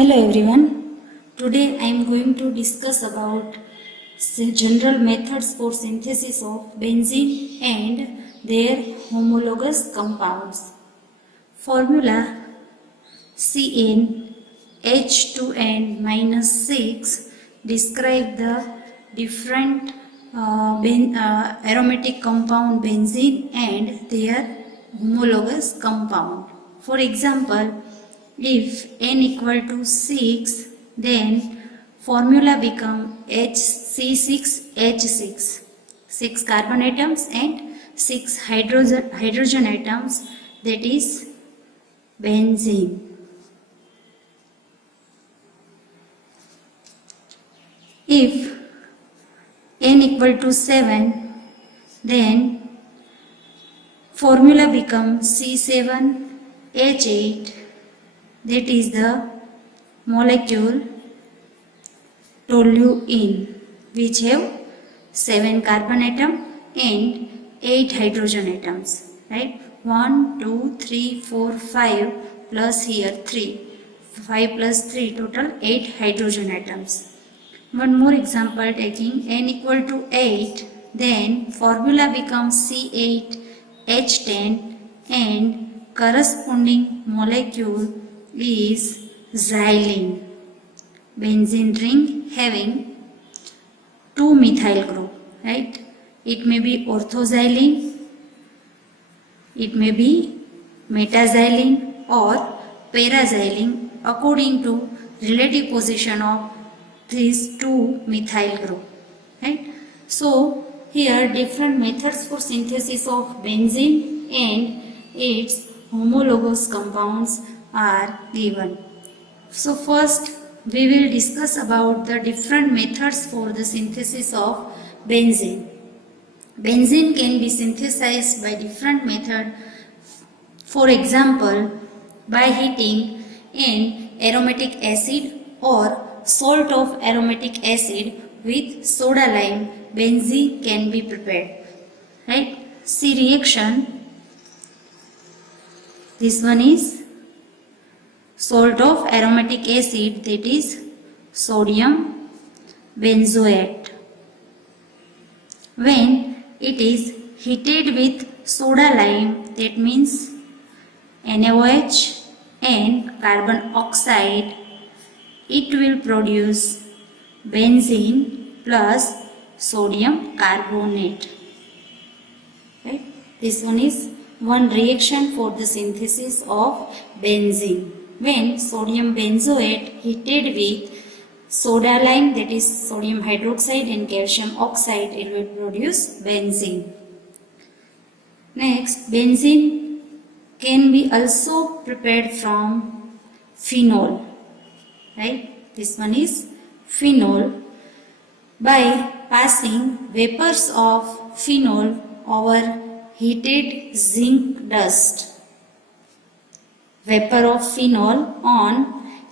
Hello everyone. Today I am going to discuss about general methods for synthesis of benzene and their homologous compounds. Formula CnH2n-6 describe the different aromatic compound benzene and their homologous compound. For example, if n equal to 6, then formula become HC6H6, 6 carbon atoms and 6 hydrogen atoms, that is benzene. If n equal to 7, then formula become C7H8, that is the molecule toluene, which have 7 carbon atom and 8 hydrogen atoms, right? 1, 2, 3, 4, 5 plus here 3. 5 plus 3, total 8 hydrogen atoms. One more example taking n equal to 8, then formula becomes C8H10 and corresponding molecule is xylene, benzene ring having 2 methyl group, right? It may be orthoxylene, it may be metaxylene or paraxylene according to relative position of these 2 methyl group, right? So here different methods for synthesis of benzene and its homologous compounds are given. So first we will discuss about the different methods for the synthesis of benzene. Benzene can be synthesized by different method. For example, by heating an aromatic acid or salt of aromatic acid with soda lime, benzene can be prepared, right? See reaction. This one is salt of aromatic acid, that is sodium benzoate. When it is heated with soda lime, that means NaOH and carbon oxide, it will produce benzene plus sodium carbonate, right? This one is one reaction for the synthesis of benzene. When sodium benzoate heated with soda lime, that is sodium hydroxide and calcium oxide, it will produce benzene. Next, benzene can be also prepared from phenol, right? This one is phenol. By passing vapors of phenol over heated zinc dust. Vapor of phenol on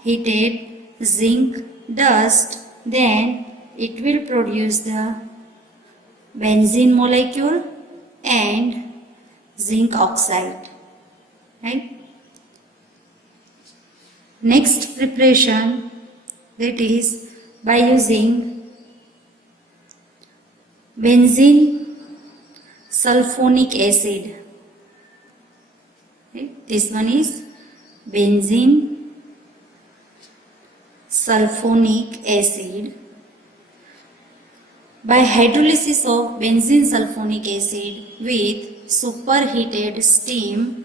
heated zinc dust, then it will produce the benzene molecule and zinc oxide, right? Next preparation, that is by using benzene sulfonic acid, right? This one is benzene sulfonic acid. By hydrolysis of benzene sulfonic acid with superheated steam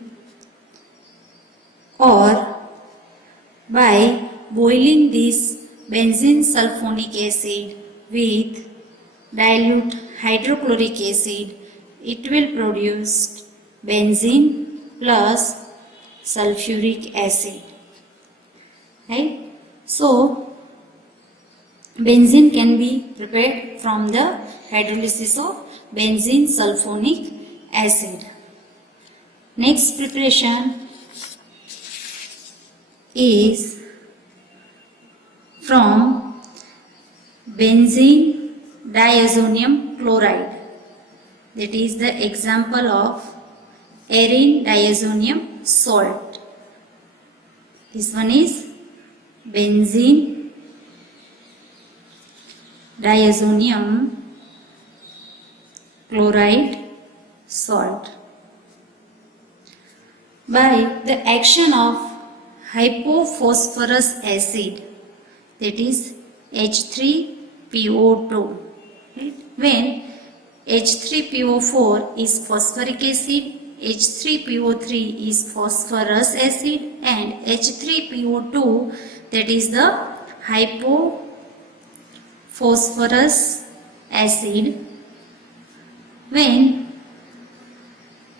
or by boiling this benzene sulfonic acid with dilute hydrochloric acid, it will produce benzene plus sulfuric acid, right? So benzene can be prepared from the hydrolysis of benzene sulfonic acid. Next preparation is from benzene diazonium chloride, that is the example of arene diazonium salt. This one is benzene diazonium chloride salt. By the action of hypophosphorus acid, that is H3PO2, right? When H3PO4 is phosphoric acid, H3PO3 is phosphorus acid, and H3PO2, that is the hypophosphorus acid. When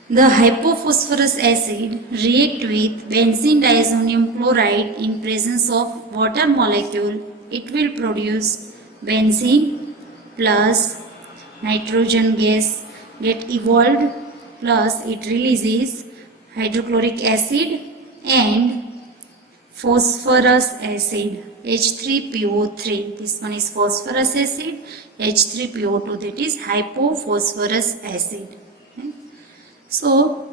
the hypophosphorus acid react with benzene diazonium chloride in presence of water molecule, it will produce benzene plus nitrogen gas get evolved, plus it releases hydrochloric acid and phosphorus acid H3PO3. This one is phosphorus acid, H3PO2, that is hypophosphorus acid. So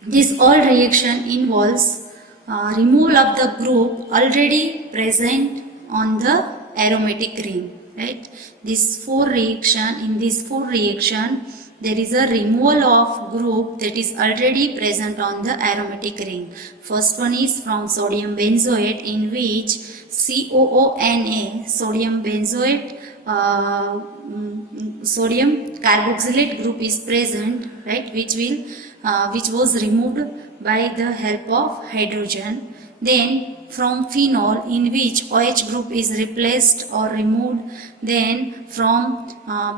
this all reaction involves removal of the group already present on the aromatic ring, right? In this four reaction there is a removal of group that is already present on the aromatic ring. First one is from sodium benzoate, in which COONA, sodium benzoate, sodium carboxylate group is present, right, which was removed by the help of hydrogen. Then from phenol, in which OH group is replaced or removed. Then from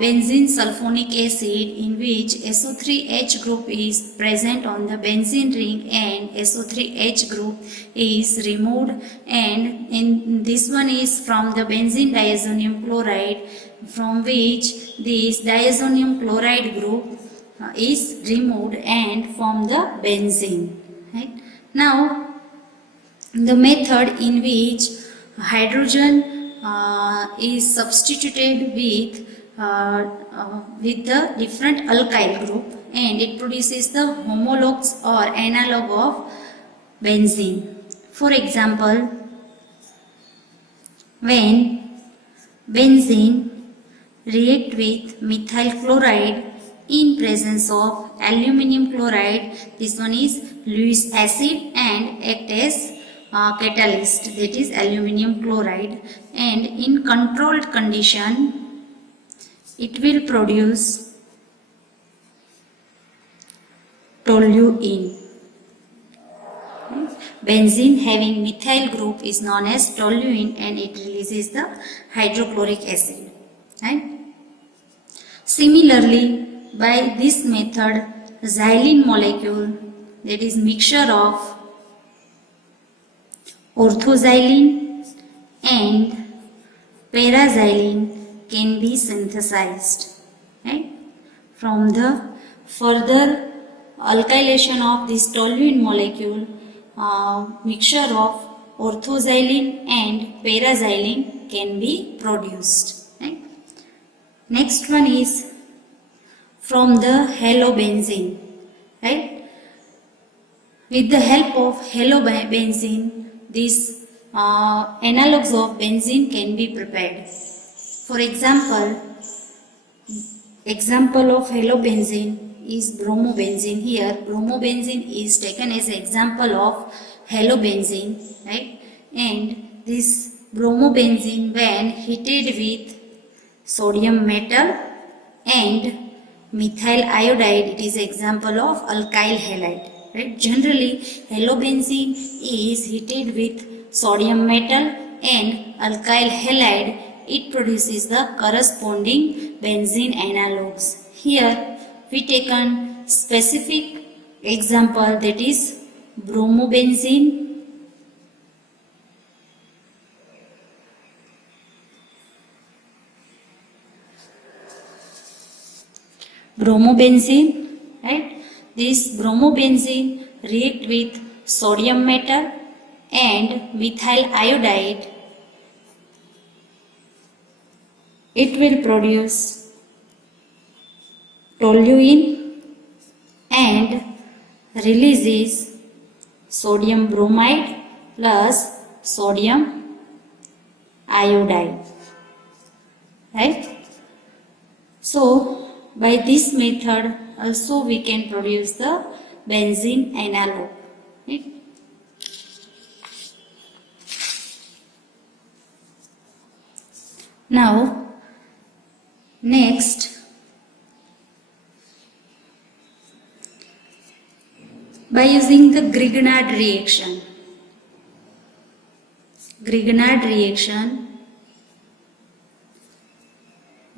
benzene sulfonic acid, in which SO3H group is present on the benzene ring and SO3H group is removed. And in this one is from the benzene diazonium chloride, from which this diazonium chloride group is removed and from the benzene, right? Now the method in which hydrogen is substituted with the different alkyl group, and it produces the homologues or analog of benzene. For example, when benzene react with methyl chloride in presence of aluminium chloride, this one is Lewis acid, and act as catalyst, that is aluminium chloride, and in controlled condition it will produce toluene. Benzene having methyl group is known as toluene, and it releases the hydrochloric acid, right? Similarly, by this method, xylene molecule, that is mixture of orthoxylene and paraxylene, can be synthesized, right? From the further alkylation of this toluene molecule, mixture of orthoxylene and paraxylene can be produced, right? Next one is from the halobenzene, right? With the help of halobenzene, these analogues of benzene can be prepared. For example of halobenzene is bromobenzene. Here bromobenzene is taken as an example of halobenzene, right? And this bromobenzene, when heated with sodium metal and methyl iodide, it is example of alkyl halide, right? Generally halobenzene is heated with sodium metal and alkyl halide. It produces the corresponding benzene analogues. Here we taken specific example, that is bromobenzene, right? This bromobenzene react with sodium metal and methyl iodide. It will produce toluene and releases sodium bromide plus sodium iodide, right? So by this method also we can produce the benzene analog, right? Now next, by using the Grignard reaction,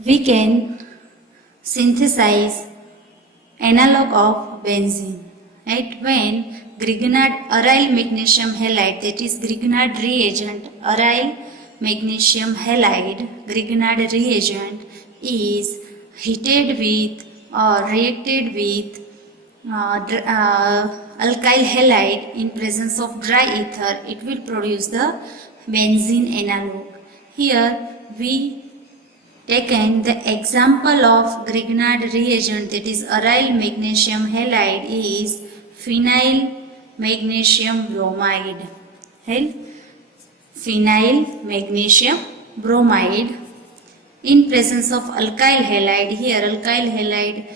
we can synthesize analog of benzene, right? When Grignard aryl magnesium halide, that is Grignard reagent, aryl magnesium halide Grignard reagent is heated with or reacted with alkyl halide in presence of dry ether, it will produce the benzene analog. Here we taken the example of Grignard reagent, that is aryl magnesium halide, is phenyl magnesium bromide. Phenyl magnesium bromide in presence of alkyl halide. Here alkyl halide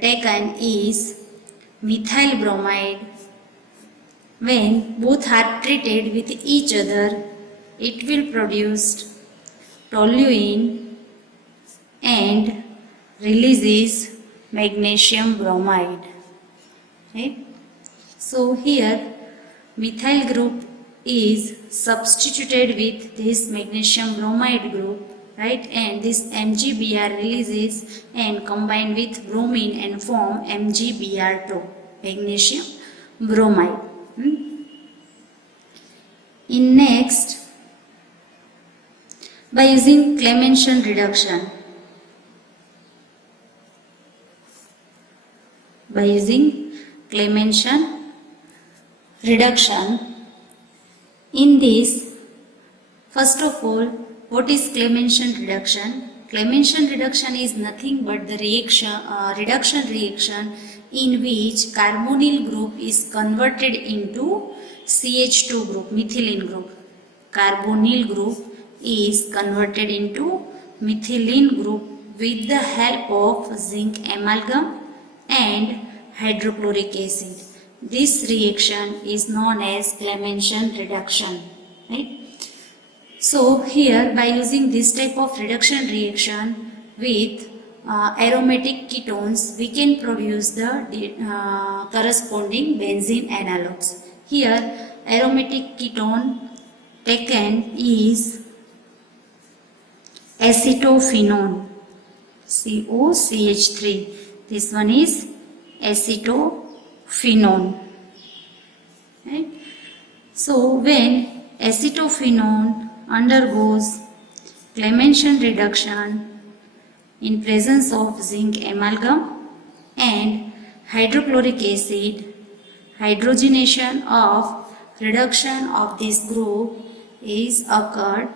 taken is methyl bromide. When both are treated with each other, it will produce toluene and releases magnesium bromide, right? So here methyl group is substituted with this magnesium bromide group, right? And this MgBr releases and combined with bromine and form MgBr2, magnesium bromide. In next, by using Clemmensen reduction, in this, first of all, what is Clemmensen reduction? Clemmensen reduction is nothing but the reduction reaction in which carbonyl group is converted into CH2 group, methylene group. Carbonyl group is converted into methylene group with the help of zinc amalgam and hydrochloric acid. This reaction is known as Clemmensen reduction, right? So here, by using this type of reduction reaction with aromatic ketones, we can produce the corresponding benzene analogues. Here aromatic ketone taken is acetophenone, COCH3. This one is acetophenone, right? So when acetophenone undergoes Clemmensen reduction in presence of zinc amalgam and hydrochloric acid, hydrogenation of reduction of this group is occurred.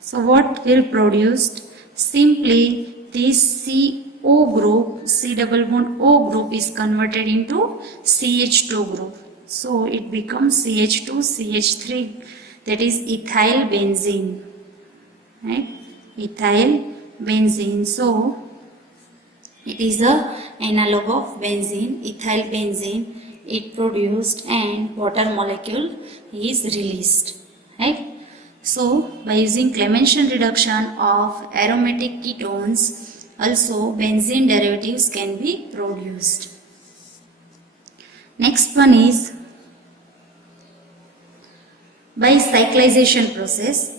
So what will produced? Simply this CO group, C double bond O group is converted into CH2 group. So it becomes CH2CH3, that is ethyl benzene, right? Ethyl benzene. So it is a analog of benzene, ethyl benzene. It produced and water molecule is released, right? So by using Clemmensen reduction of aromatic ketones, also benzene derivatives can be produced. Next one is by cyclization process,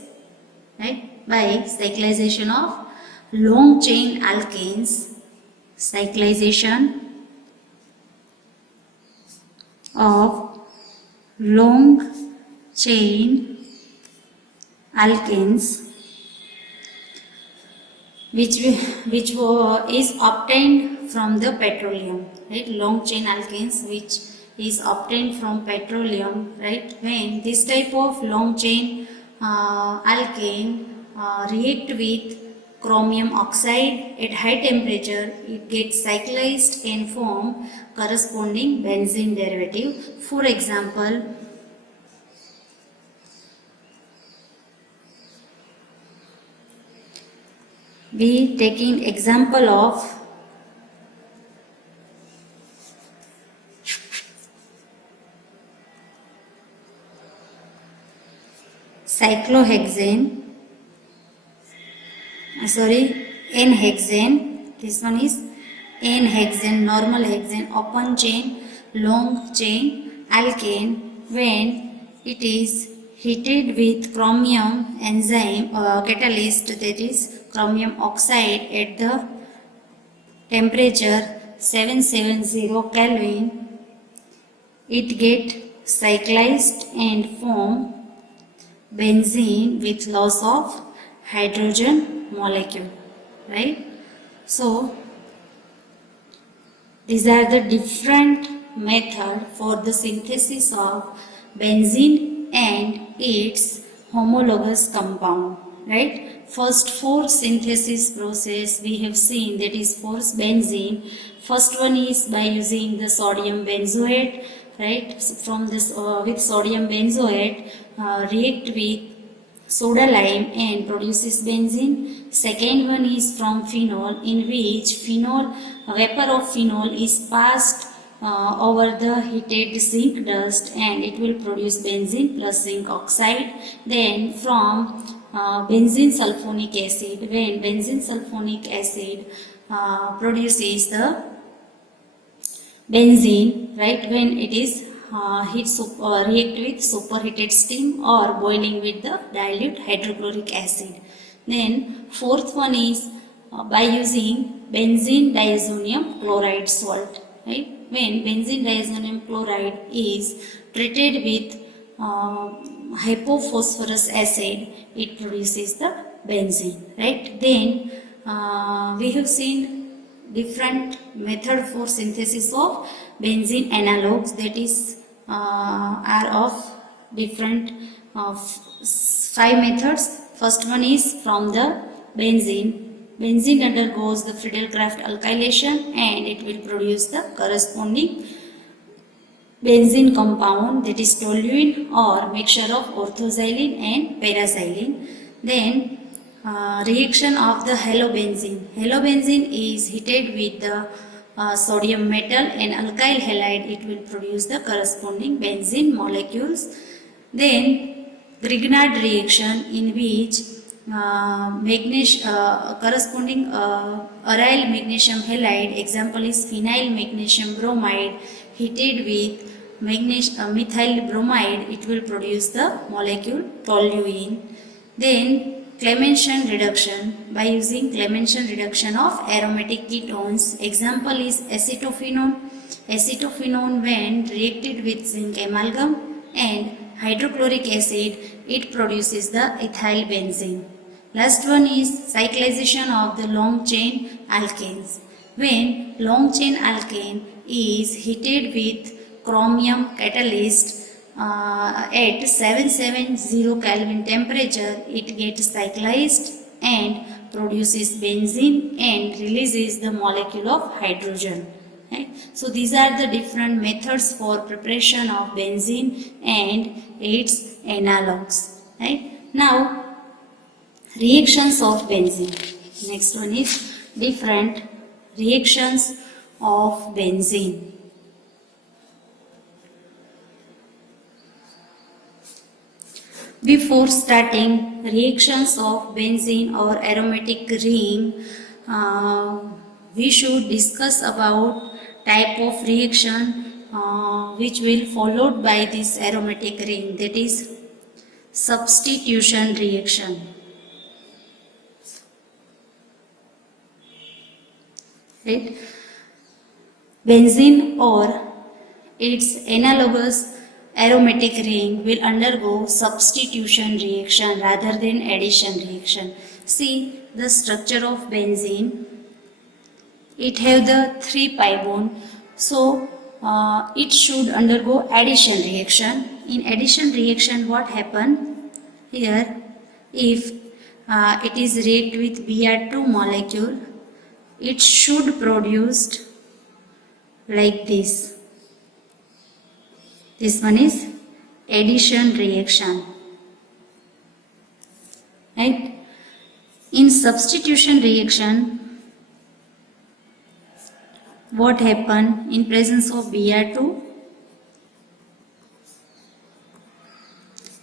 right? By cyclization of long chain alkanes, cyclization of long chain alkanes which is obtained from the petroleum, right? Long chain alkanes which is obtained from petroleum, right? When this type of long chain alkane react with chromium oxide at high temperature, it gets cyclized and form corresponding benzene derivative. For example, we taking example of cyclohexane, n-hexane. This one is n-hexane, normal hexane, open chain, long chain alkane. When it is heated with chromium enzyme catalyst, that is chromium oxide, at the temperature 770 Kelvin, it get cyclized and form benzene with loss of hydrogen molecule, right? So these are the different method for the synthesis of benzene and its homologous compound, right? First four synthesis process we have seen, that is for benzene. First one is by using the sodium benzoate, right? So from this with sodium benzoate react with soda lime and produces benzene. Second one is from phenol, in which vapor of phenol is passed over the heated zinc dust and it will produce benzene plus zinc oxide. Then from benzene sulfonic acid, when benzene sulfonic acid produces the benzene, right, when it is react with superheated steam or boiling with the dilute hydrochloric acid. Then fourth one is by using benzene diazonium chloride salt, right? When benzene diazonium chloride is treated with hypophosphorus acid, it produces the benzene, right? Then we have seen different method for synthesis of benzene analogues, that is are of different 5 methods. First one is from the benzene. Benzene undergoes the Friedel-Crafts alkylation and it will produce the corresponding benzene compound, that is toluene or mixture of orthoxylene and paraxylene. Then reaction of the halobenzene. Halobenzene is heated with the sodium metal and alkyl halide, it will produce the corresponding benzene molecules. Then Grignard reaction, in which corresponding aryl magnesium halide, example is phenyl magnesium bromide, heated with methyl bromide, it will produce the molecule toluene. Then Clemenson reduction, by using Clemenson reduction of aromatic ketones, example is acetophenone. Acetophenone, when reacted with zinc amalgam and hydrochloric acid, it produces the ethyl benzene. Last one is cyclization of the long chain alkanes. When long chain alkane is heated with chromium catalyst at 770 Kelvin temperature, it gets cyclized and produces benzene and releases the molecule of hydrogen. Right? So these are the different methods for preparation of benzene and its analogues. Right? Now, reactions of benzene. Next one is different reactions of benzene. Before starting reactions of benzene or aromatic ring, we should discuss about type of reaction which will followed by this aromatic ring, that is substitution reaction. Right? Benzene or its analogous aromatic ring will undergo substitution reaction rather than addition reaction. See the structure of benzene. It have the 3 pi bond, so it should undergo addition reaction. In addition reaction, what happen here? If it is react with Br2 molecule, it should produced like this. This one is addition reaction, right? In substitution reaction, what happen in presence of Br2?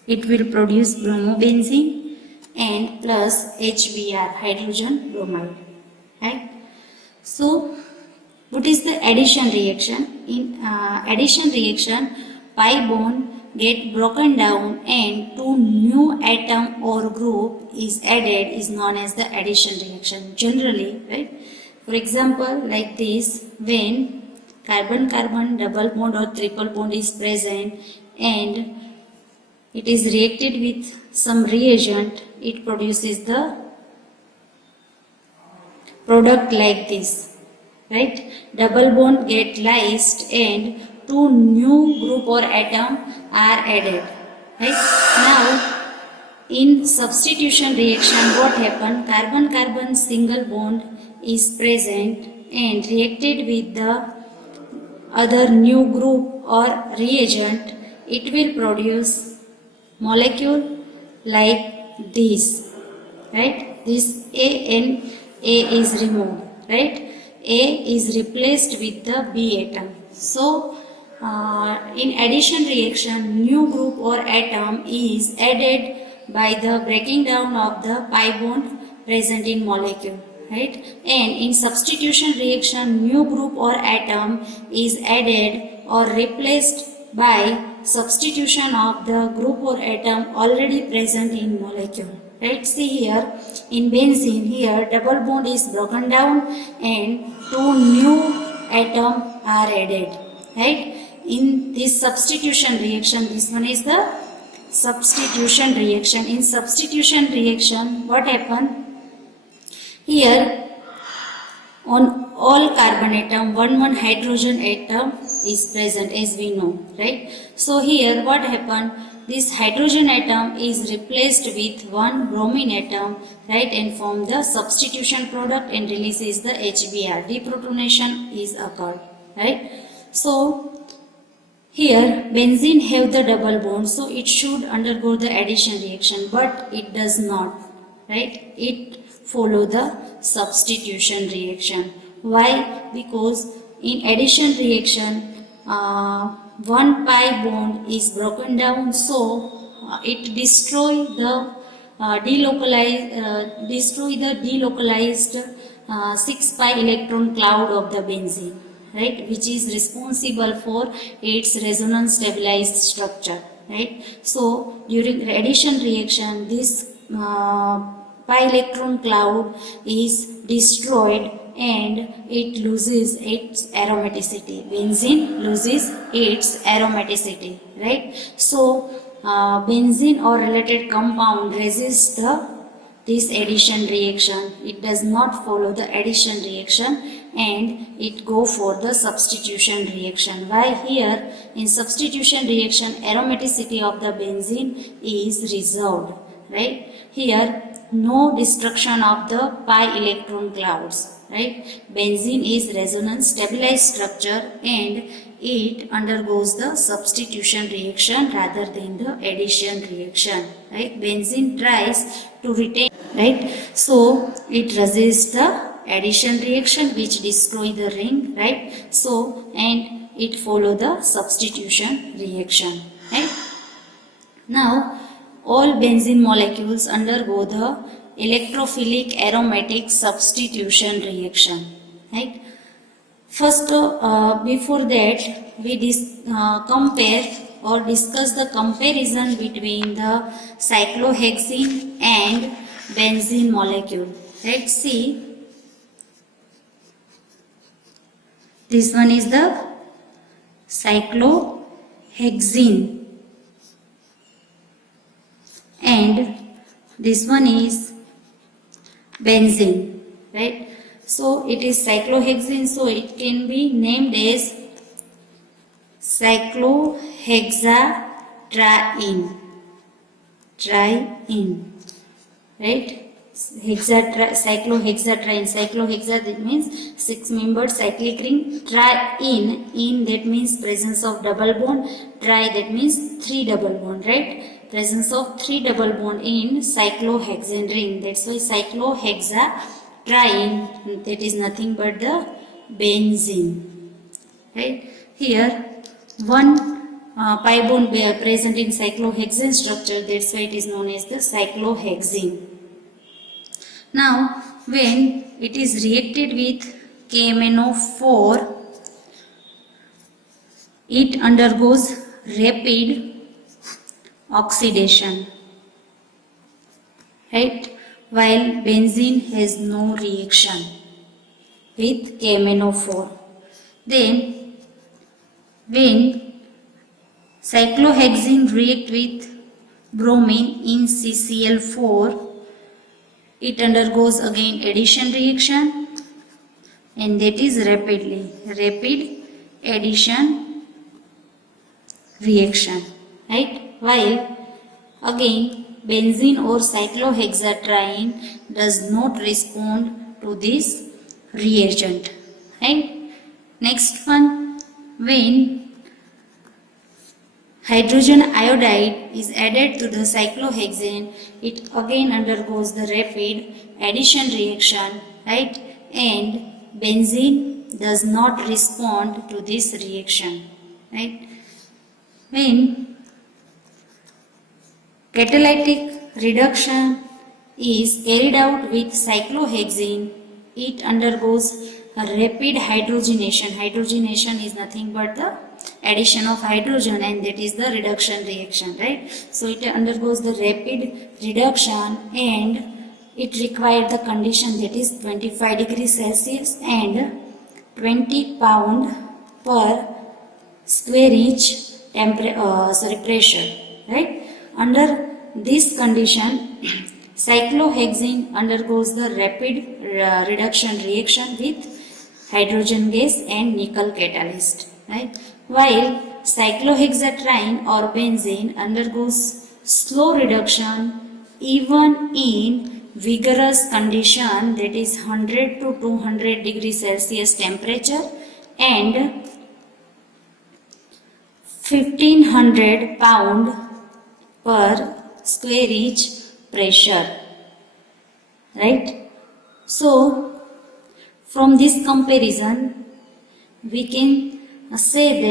It will produce bromobenzene and plus HBr, hydrogen bromide, right? So, what is the addition reaction? In addition reaction, pi bond get broken down and two new atom or group is added is known as the addition reaction. Generally, right? For example, like this, when carbon-carbon double bond or triple bond is present and it is reacted with some reagent, it produces the product like this, right? Double bond get lysed and two new group or atom are added, right? Now, in substitution reaction, what happen? Carbon-carbon single bond is present and reacted with the other new group or reagent, it will produce molecule like this, right? This A and A is removed, right? A is replaced with the B atom. So, in addition reaction, new group or atom is added by the breaking down of the pi bond present in molecule, right? And in substitution reaction, new group or atom is added or replaced by substitution of the group or atom already present in molecule, right? See here, in benzene, here double bond is broken down and two new atom are added, right? In this substitution reaction, this one is the substitution reaction. In substitution reaction, what happen? Here, on all carbon atom, one hydrogen atom is present, as we know, right? So here, what happened? This hydrogen atom is replaced with one bromine atom, right, and form the substitution product and releases the HBr. Deprotonation is occurred, right? So here benzene have the double bond, so it should undergo the addition reaction, but it does not, right? It follow the substitution reaction. Why? Because in addition reaction, one pi bond is broken down, so it destroy the delocalized 6 pi electron cloud of the benzene, right, which is responsible for its resonance stabilized structure, right? So during the addition reaction, this pi electron cloud is destroyed and it loses its aromaticity. Benzene loses its aromaticity, right? So benzene or related compound resists this addition reaction. It does not follow the addition reaction and it go for the substitution reaction. Why? Here in substitution reaction, aromaticity of the benzene is reserved, right? Here no destruction of the pi electron clouds, right? Benzene is resonance stabilized structure and it undergoes the substitution reaction rather than the addition reaction, right? Benzene tries to retain, right? So it resists the addition reaction which destroy the ring, right? So and it follow the substitution reaction, right? Now all benzene molecules undergo the electrophilic aromatic substitution reaction, right? First, before that, we compare or discuss the comparison between the cyclohexene and benzene molecule. Let's see. This one is the cyclohexene and this one is benzene, right? So it is cyclohexene, so it can be named as cyclohexatriene, right? Cyclohexatriene. Cyclohexa, that means 6-membered cyclic ring. Triene, in that means presence of double bond. Tri, that means 3 double bond, right? presence of 3 double bond in cyclohexane ring. That's why cyclohexatriene, that is nothing but the benzene. Right? Here one pi bond present in cyclohexane structure, that's why it is known as the cyclohexene. Now when it is reacted with KMnO4, it undergoes rapid oxidation, right? While benzene has no reaction with KMnO4. Then when cyclohexene react with bromine in CCl4, it undergoes again addition reaction, and that is rapid addition reaction, right? While again benzene or cyclohexatriene does not respond to this reagent, right? Next one, when hydrogen iodide is added to the cyclohexane, it again undergoes the rapid addition reaction, right? And benzene does not respond to this reaction, right? When catalytic reduction is carried out with cyclohexane, it undergoes a rapid hydrogenation. Hydrogenation is nothing but the addition of hydrogen, and that is the reduction reaction, right? So it undergoes the rapid reduction, and it requires the condition that is 25 degrees Celsius and 20 pound per square inch pressure, right? Under this condition, cyclohexane undergoes the rapid reduction reaction with hydrogen gas and nickel catalyst, right? While cyclohexatriene or benzene undergoes slow reduction even in vigorous condition, that is 100 to 200 degrees Celsius temperature and 1500 pound per square inch pressure, right? So from this comparison we can say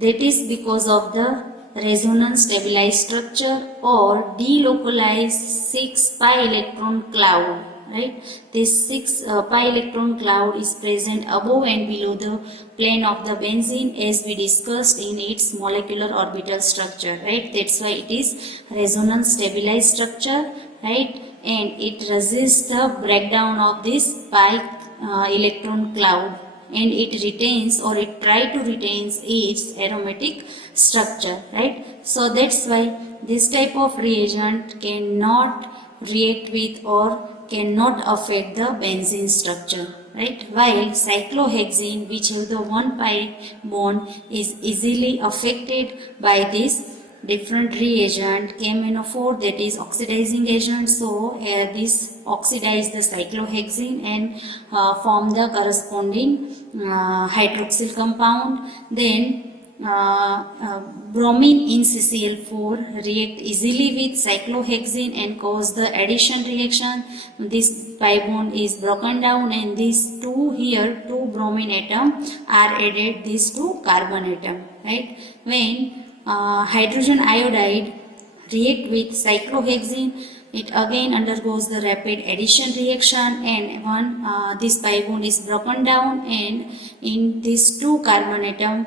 that is because of the resonance stabilized structure or delocalized 6 pi electron cloud, right? This 6 pi electron cloud is present above and below the plane of the benzene, as we discussed in its molecular orbital structure, right? That's why it is resonance stabilized structure, right? And it resists the breakdown of this pi electron cloud, and it retains, or it try to retains, its aromatic structure, right? So that's why this type of reagent cannot react with or cannot affect the benzene structure, right? While cyclohexane, which have the 1 pi bond, is easily affected by this different reagent KMnO4, that is oxidizing agent. So this oxidize the cyclohexane and form the corresponding hydroxyl compound. Then bromine in CCl4 react easily with cyclohexane and cause the addition reaction. This pi bond is broken down, and these two bromine atom are added, these two carbon atom, right? When hydrogen iodide react with cyclohexane, it again undergoes the rapid addition reaction, and this pi bond is broken down, and in these two carbon atom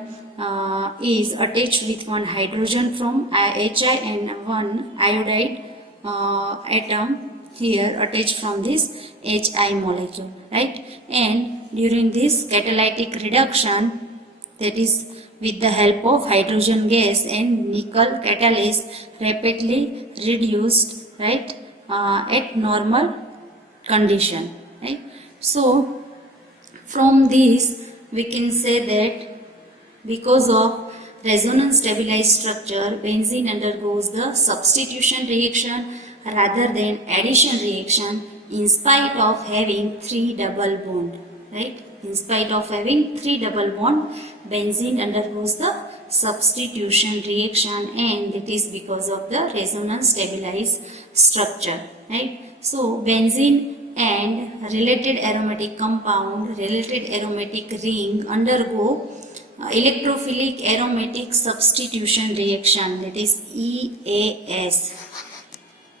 is attached with one hydrogen from Hi and one iodide atom here attached from this Hi molecule, right? And during this catalytic reduction, that is with the help of hydrogen gas and nickel catalyst, rapidly reduced, right, at normal condition, right? So from this we can say that because of resonance stabilized structure, benzene undergoes the substitution reaction rather than addition reaction in spite of having 3 double bond, right? In spite of having 3 double bond, benzene undergoes the substitution reaction, and it is because of the resonance stabilized structure, right? So benzene and related aromatic compound, related aromatic ring undergo electrophilic aromatic substitution reaction, that is EAS,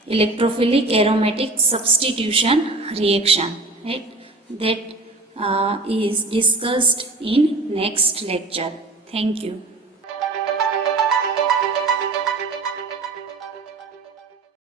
electrophilic aromatic substitution reaction, right? That is discussed in next lecture. Thank you.